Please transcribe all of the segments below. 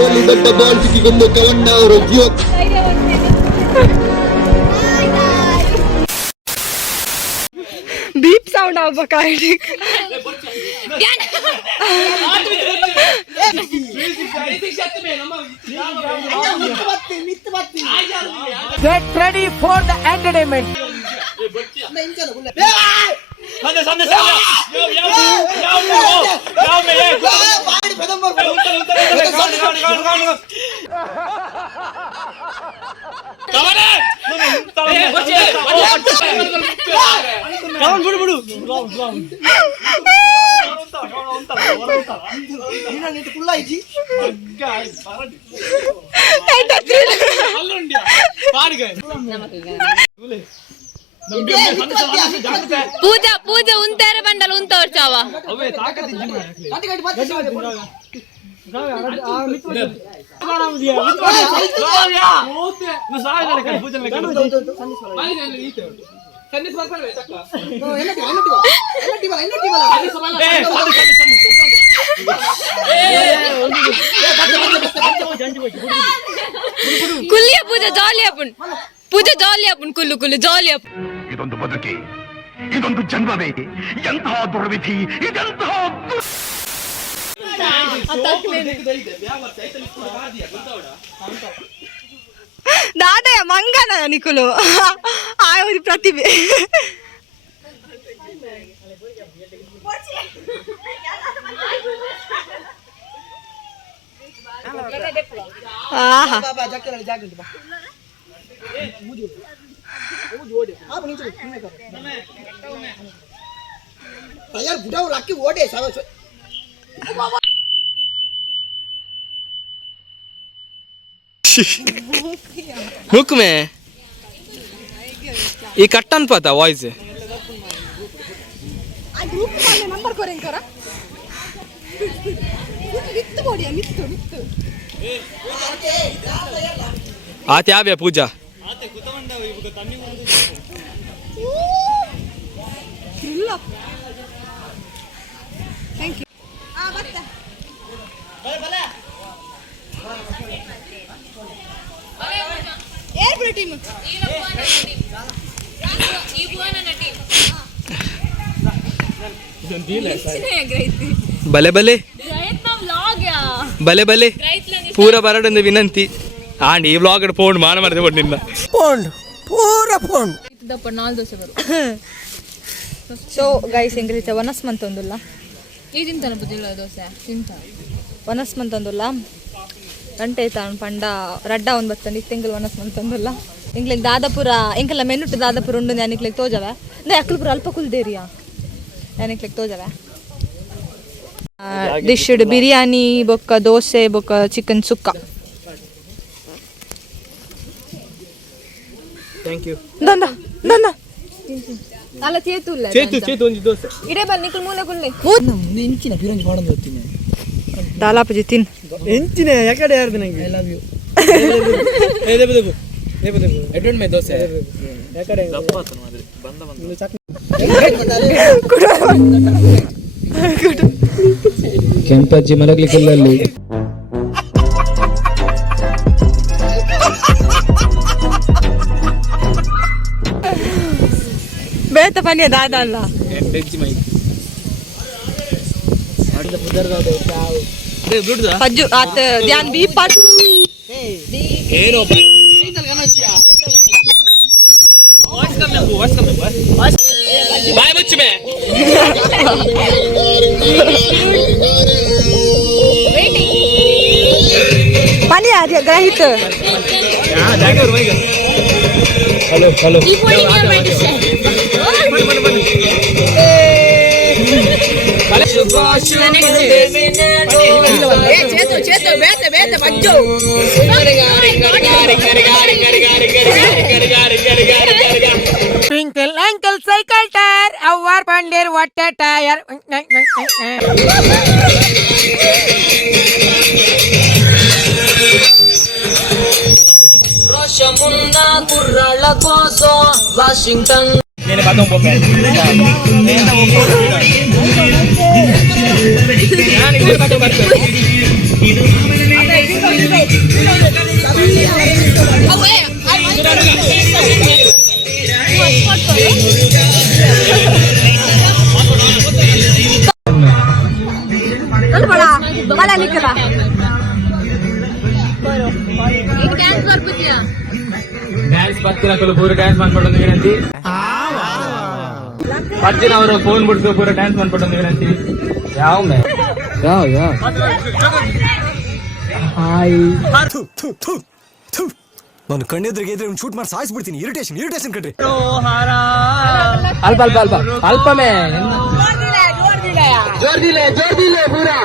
ಅಲ್ಲಿ ದೊಡ್ಡ ಬಾಲ್ ಸಿಕ್ಕಿಕೊಂಡು ಕವಣ್ಣ ಅವರು ಜೀವ ಬೀಪ್ ಸೌಂಡ್ ಆಗ್ಬೇಕಾಗಿ Get ready for the entertainment. Pooja Pooja ఉంటేరే బండలు ఉంట వచ్చావా ಕುಲ್ಲಿಯ ಪೂಜ ಜಾಲಿ ಅಪ್ಪನ್ ಪೂಜೆ ಜಾಲಿ ಅಪ್ಪನ್ ಕುಲ್ಲು ಕುಲ್ಲು ಜಾಲಿ ಅಪ್ಪ ಇದೊಂದು ಬದುಕಿ ಇದೊಂದು ಜನ್ಮವೇ ಎಂತಹ ದುರ್ವಿಧಿ ಇದೆಂತಹ దాదయ్య మంగన నికులు ఆవిడ ప్రతిభ हुक में ये कट्टन पता वॉइस नंबर करें करा मित्त बोलिया मित्त मित्त आते आवे पूजा थैंक यू बत्ता ಏರ್ಪುರ ಟೀಮ್ भले भले भले भले पूरा बरडೊಂದು ವಿನಂತಿ ಆಂಡ್ ಈ ವ್ಲಾಗ್ ಫೋನ್ ಮಾಡದೆ ನಿನ್ನ Pond. Pura pond. ದಪ್ಪ 4 ದೋಸೆ ಬರು ಸೊ ಗೈಸ್ ಎಂಗ್ರಿಚ ವನಸ್ಮಂತ ಒಂದುಲ್ಲ ಈ ತಿಂತಾನ ಬುದಿಲ್ಲ ದೋಸೆ ತಿಂತ ವನಸ್ಮಂತ ಒಂದುಲ್ಲ ಗಂಟೆ ತಾನು ಪಂಡ ರಡ್ಡ ಒಂದು ಬತ್ತಂದು ಇತ್ತೆಂಗಲ್ ವನಸ್ಮಂತ ಒಂದುಲ್ಲ ಎಂಗ್ಲಿಗೆ ದಾದಾಪುರ ಎಂಕಲ್ಲ ಮೆನ್ನುಟ್ಟು ದಾದಾಪುರ ಉಂಡು ಯಾನಿಕ್ಲಿಗೆ ತೋಜವೆ ಅಂದ್ರೆ ಅಕ್ಕಲ್ಪುರ ಅಲ್ಪ ಕುಲ್ದೇರಿಯಾ ಯಾನಿಕ್ಲಿಗೆ ತೋಜವೆ ಡಿಶ್ ಬಿರಿಯಾನಿ ಬೊಕ್ಕ ದೋಸೆ ಬೊಕ್ಕ ಚಿಕನ್ ಸುಕ್ಕ ಥ್ಯಾಂಕ್ ಯು ದಂದ ದಂದ ಅಲ್ಲ ಚೇತು ಇಲ್ಲ ಚೇತು ಒಂದು ದೋಸೆ ಇಡೇ ಬನ್ನಿ ನಿಕ್ಕಲ್ ಮೂಲೆ ಕುಲ್ಲೆ ಎಂಚಿನ ಬಿರಂಜಿ ಮಾಡೋದು ಗೊತ್ತಿನ ದಾಲಾಪಜಿ ತಿನ್ ಎಂಚಿನ ಯಾಕಡೆ ಯಾರ್ದು ನಂಗೆ I love you I don't ಮೈ ದೋಸೆ ಯಾಕಡೆ ಕೆಂಪಜ್ಜಿ ಮಲಗ್ಲಿಕ್ಕಿಲ್ಲಲ್ಲಿ ಬೇತ ಪನಿಯ ದಾದ ಅಲ್ಲ ಪಜ್ಜು ಆತ ಧ್ಯಾನ್ ಬಿ ಪಾಟ್ ಏನೋ ಬಾಯ್ ಮುಚ್ಚು ಮೇ ಪನಿ ಆದ್ಯ ಗ್ರಹಿತ hello hello Twinkle ankle cycle tire, our pandir what a tire. Roshamunda kurrala koso Washington. Viene para un poco. Dance ಬರ್ತಿಲ್ಲ ಪೂರ ಡ್ಯಾನ್ಸ್ ಮಾಡ್ಕೊಂಡು ವಿನಂತಿ. ಬರ್ತೀನಿ ಅವರು ಫೋನ್ ಬಿಡ್ತು ಪೂರ ಡ್ಯಾನ್ಸ್ ಮಾಡ್ಕೊಂಡು ವಿನಂತಿ. ಯಾವ ನಾನು ಕಣ್ಣೆದ್ರಿಗೆ ಇದ್ರೆ ಶೂಟ್ ಮಾಡಿ ಸಾಯಿಸ್ಬಿಡ್ತೀನಿ. ಇರಿಟೇಷನ್ ಕಣ್ರಿ. ಅಲ್ಪ ಅಲ್ಪ ಅಲ್ಪ ಅಲ್ಪಮೇ जोर दिले पूरा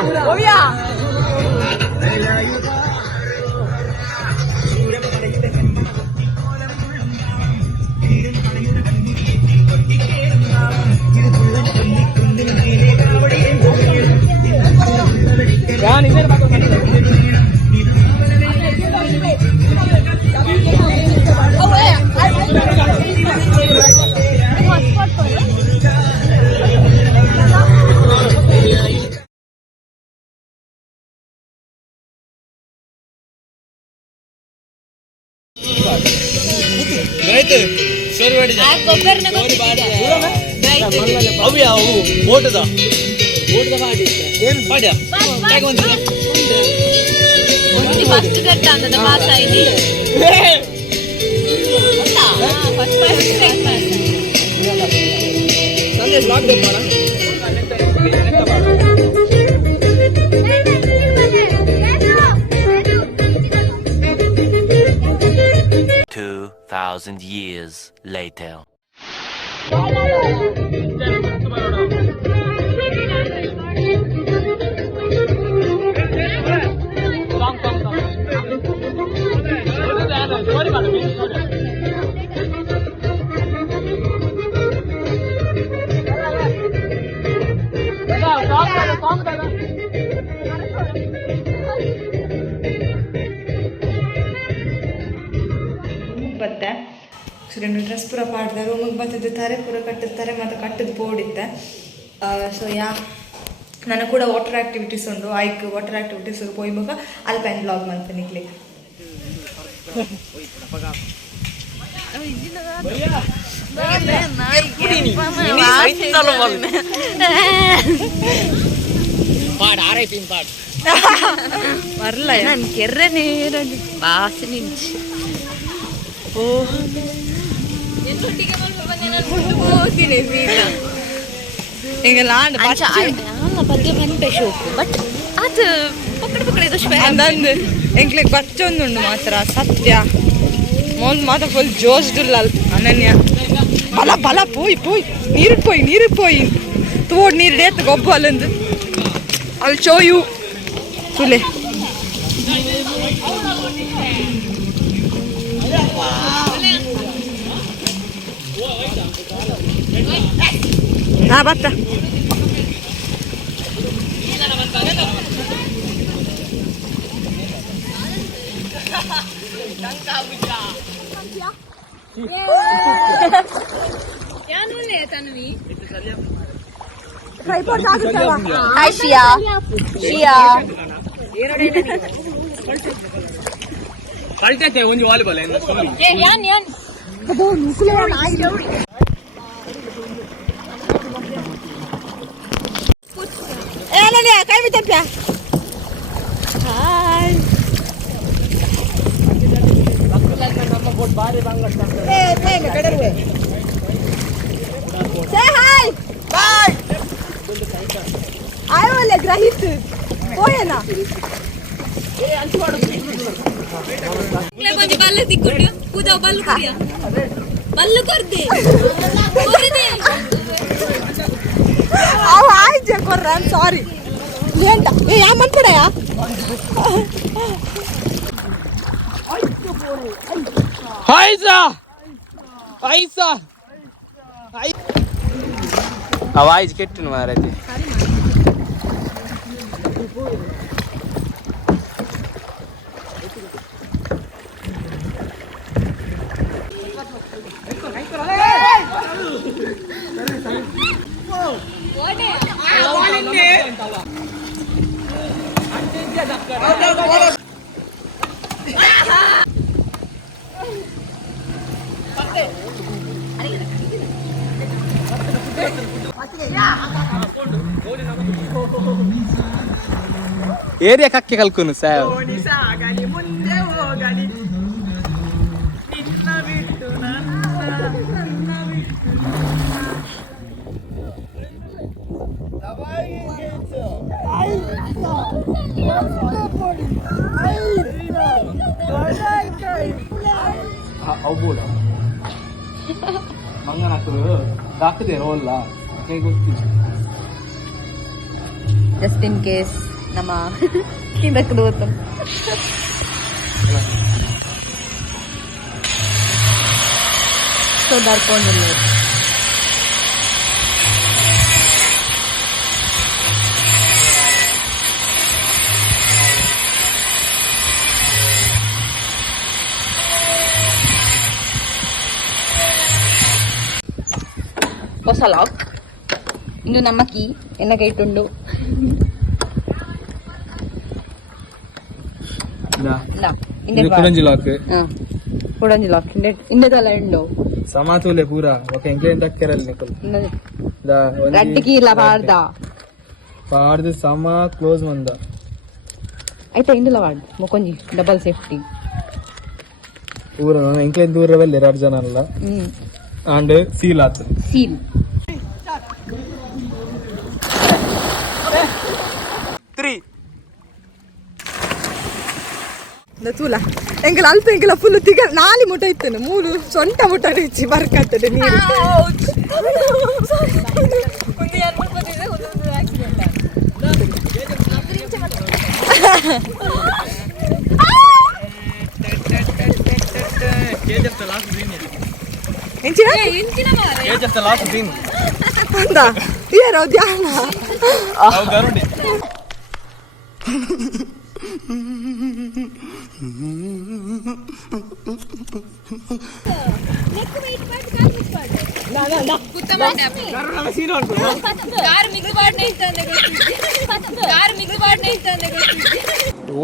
years later. ಬತ್ತೆ రెండు ಡ್ರೆಸ್ ಪೂರ ಪಾಡ್ದೆ ರೂಮಿಗೆ ಬತ್ತಿದ್ದಾರೆ ಪೂರ ಕಟ್ಟಿರ್ತಾರೆ ಮತ್ತು ಕಟ್ಟಿದ ಬೋರ್ಡ್ ಇತ್ತೆ. ಸೊ ನನಗೆ ಕೂಡ ವಾಟರ್ ಆ್ಯಕ್ಟಿವಿಟೀಸ್ ಉಂಡು. ಐಕ್ ವಾಟರ್ ಆ್ಯಕ್ಟಿವಿಟೀಸ್ಗೆ ಪೋಯ್ಬೇಕು ಅಲ್ಲಿ ಪೆನ್ ಬ್ಲಾಗ್ ಮಾಡ್ತೀನಿ ನಿಕ್ಲಿ. வரல நான் கெர்ற நேரம் வாசி நின்று ಓ ಬಗ್ಗೆ ಬಂದೆ ಶೋಕು ಬಟ್ ಅದು ಪಕ್ಕಡ ಅಂದಂದು ಎಂಕ್ಲಿಗೆ ಬಚ್ಚೊಂದುಂಡು ಮಾತ್ರ ಸತ್ಯ ಮೊದಲು ಮಾತ್ರ ಫುಲ್ ಜೋಶ್ಡುಲ್ಲ ಅನನ್ಯ ಬಲ ಬಲ ಪೋಯ್ ನೀರು ಪೋಯ್ ತೋಡ್ ನೀರು ಡೇತ್ ಗೊಬ್ಬ ಅಲ್ಲಂದು ಅಲ್ಲಿ ಚೋಯು ತುಲೆ ಬತ್ತ ಹಾಯ್ ಶಿಯಾ ಕಳ್ತೈತೆ ಒಂದು ವಾಲಿಬಾಲ್ ಕೈ ಬಿತ್ತಪ್ಪ ಹಾಯ್ ನಮ್ಮ ಬೋಟ್ ಬಾರಿ ಬಂಗ್ಲಟ್ say hi bye आयो ले ग्रहित ಹೋಯನಾ ಅಂತು ಮಾಡು ಕೊಂಚ ಬಲ್ಲು ತಿಕ್ಕೊಡು ಕೂದೋ ಬಲ್ಲು ಕರಿಯ ಬಲ್ಲು ಕೊರ್ದೆ ಅವ ಆಯ್ತು ಕೊರ್ರ ಐ ಆಮ್ ಸಾರಿ ಲೇಂಟ ಏ ಯಾ ಮನ್ಪಡಯಾ ಐಸಾ ಐಸಾ आवाज ಕೆಟ್ಟು ಮಾರೈತಿ ಏರಿಯಾ ಕಕ್ಕೆ ಕಲ್ಕೊನು ಸಾವ್ ಅವು ಮಂಗನಕ್ಕಳು ದಾಖದೆ ರೋಲ್ಲ ಗೊತ್ತಿಲ್ಲ ಜಸ್ಟ್ ಇನ್ ಕೇಸ್ ನಮ್ಮ ಕಿಂದಕ್ಕೆ ದೋತು ಸೊ ದರ್ಕೊಂಡಿಲ್ಲ ಹೊಸ ಲಾಕ್ ಇನ್ನು ನಮ್ಮ ಕೀ ಎನ್ನ ಕೈಟುಂಡು ಕುಡಂಜಿ ಲಾಕ್ ಕುಡಂಜಿ ಲಾಕ್ ಇನ್ನದಲ್ಲ ಉಂಡು ಸಮಾತೂಲೆ ಪೂರ ఒక ఎంకేం దక్కరల్ నికల్ రెడ్ కీ ఇలా పార్ద సమా క్లోజ్ మంద అయితే ఇందులో వాడు మొకొంజి డబల్ సేఫ్టీ ಪೂರ ಎಂಕ್ಲೆ ದೂರ వెళ్ళి 2 ಜನಲ್ಲ ಅಂಡ್ ಸೀಲ್ ಆತ ಸೀಲ್ 3 ತೂಲ ಎಂಕಲ್ ಅಲ್ಪ ಎಂಕಲ ಫುಲ್ ತಿಗ ನಾಲಿ ಮುಟ ಇತ್ತೇನೆ 3 ಸೊಂಟ ಮುಟ ಇಚ್ಚಿ ಬರ್ಕತ್ತದೆ ನೀರು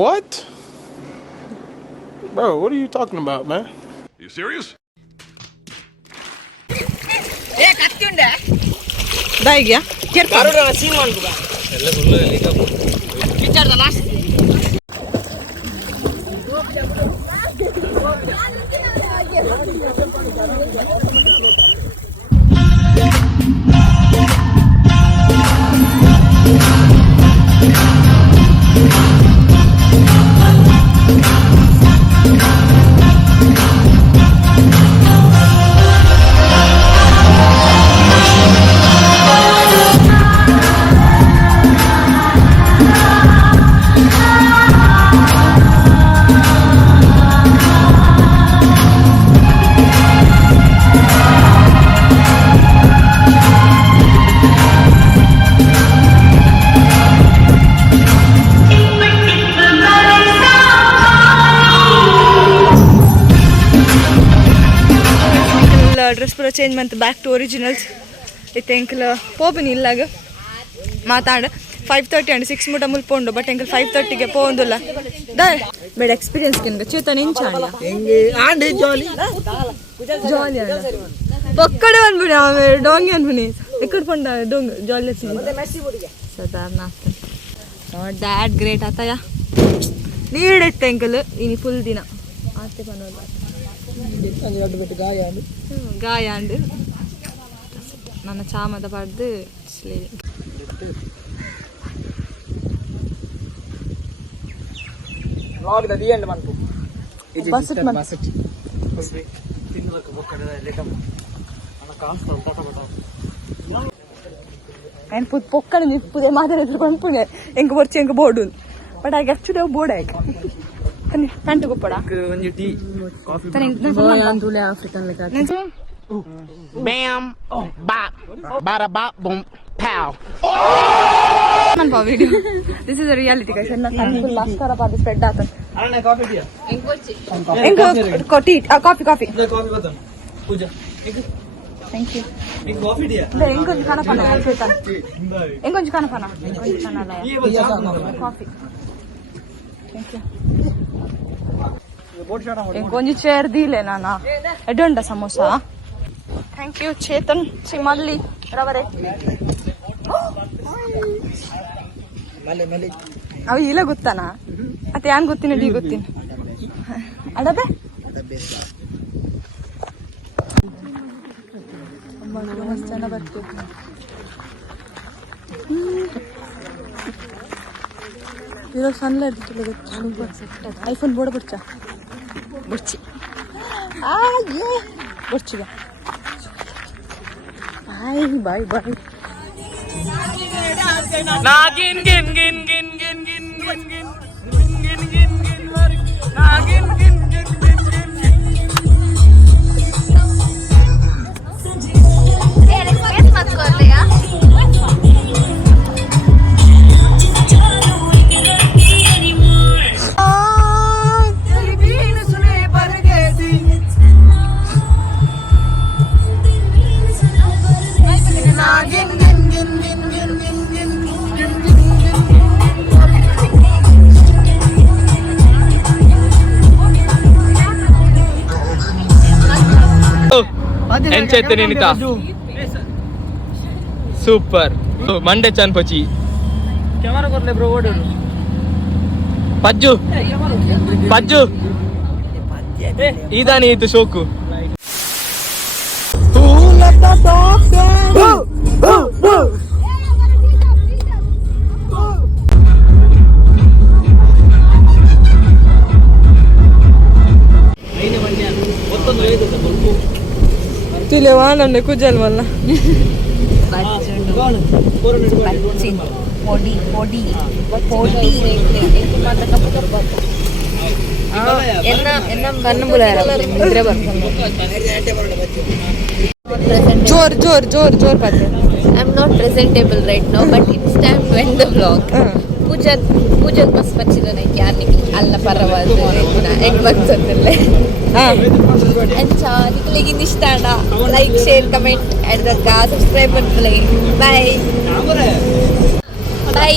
What? Bro, what are you talking about, man? You serious? ಬಾಯಿಗ್ಯಾ ಡ್ರೆಸ್ ಪೂರ ಚೇಂಜ್ ಮಾಡ್ತು ಬ್ಯಾಕ್ ಟು ಒರಿಜಿನಲ್ಸ್ ಇತ್ತು ಎಂಕಲ್ ಪೋಪಿನಿ ಇಲ್ಲಾಗ ಮಾತಾಡ 5:30 ಅಂಡ್ 6 ಮುಟ ಮುಲ್ಪೊಂಡು ಬಟ್ ಎಂಕಲ್ 5:30ಗೆ ಪೋಂದುಲ್ಲ ಬೇಡ ಎಕ್ಸ್ಪೀರಿಯನ್ಸ್ ಕಿನ್ಗ ಚೇತನ್ ಇಂಚಾಣ ಜಾಲಿ ಪಕ್ಕಡೆ ಬಂದ್ಬಿಡಿ ಆಮೇಲೆ ಡೋಂಗಿ ಅನ್ಬಿಡಿ ಎಕ್ಕಡ್ ಪಂಡ ಡೋಂಗ್ ಜಾಲಿ ಸಾಧಾರಣ ಆಗ್ತದೆ ಡ್ಯಾಡ್ ಗ್ರೇಟ್ ಆತಯ್ಯ ನೀಡಿತ್ತು ಎಂಕಲ್ ಇನಿ ಫುಲ್ ದಿನ ಆತೆ ಪನ್ನೋಲ್ಲ ಗಾಯ ಅಂಡ್ ನನ್ನ ಚಾಮದ ಪಡ್ದು పొక్కలు నిప్పుదే మాదిరి కొనుక్కునే ఇంక వచ్చి ఇంక బోర్డు బట్ ఆ గచ్చుడే బోర్డు కంటు గుప్పడా African Bam, bop, bada bop, boom, pow. video. This is a reality, guys. And the last car about this spread data. Coffee. Thank you. Coffee. Thank you. ఇంకొంచెం చైర్ దీలే నాన్న ఎడ్డంట samosa thank you Chetan మళ్ళీ రవరే ಅವ ಇಲ್ಲ ಗೊತ್ತಾನ ಮತ್ತೆ ಯಾನ್ ಗೊತ್ತಿನ D ಗೊತ್ತಿನ ಅಡಬೆ ಮಸ್ತ್ ಜನ ಬರ್ತೀವಿ ಇರೋ ಸಣ್ಣ ಐಫೋನ್ ಬೋಡ ಬಿಡ್ಚ ಬಿಡ್ಚಿ ಬಿಡ್ಚಿಗ ಬಾಯ್ ಬಾಯ್ ಬಾಯ್ Nagin gin gin gin gin gin gin gin gin gin gin nagin gin gin gin gin ಎಂಚೈತೆ ನೀನಿತ ಸೂಪರ್ ಮಂಡೆ ಚಾನ್ ಪಚಿ ಕ್ಯಾಮರಾ ಕೊರ್ಲೆ ಬ್ರೋ ಓಡೋಡು ಪಜ್ಜು ಪಜ್ಜು ಇದಾನಿ ಇದು ಶೋಕು तुले वाहन कुजल वल्ला పొడి పొడి పొడి जोर जोर जोर जोर पाते I am not presentable right now but it's time to end the vlog Pooja मस्त पच्चिदने ಯಾರಿಗೆ ಅಲ್ಲ ಪರವಾದ ಹೆಂಗ್ ಬರ್ತದಲ್ಲೇ ನಿಮಗೆ ಇಷ್ಟ ಲೈಕ್ ಶೇರ್ ಕಮೆಂಟ್ ಅಡ್ದಕ್ಕ ಸಬ್ಸ್ಕ್ರೈಬ್ ಮಾಡ್ಕೊಳ್ಳಿ ಬೈ ಬೈ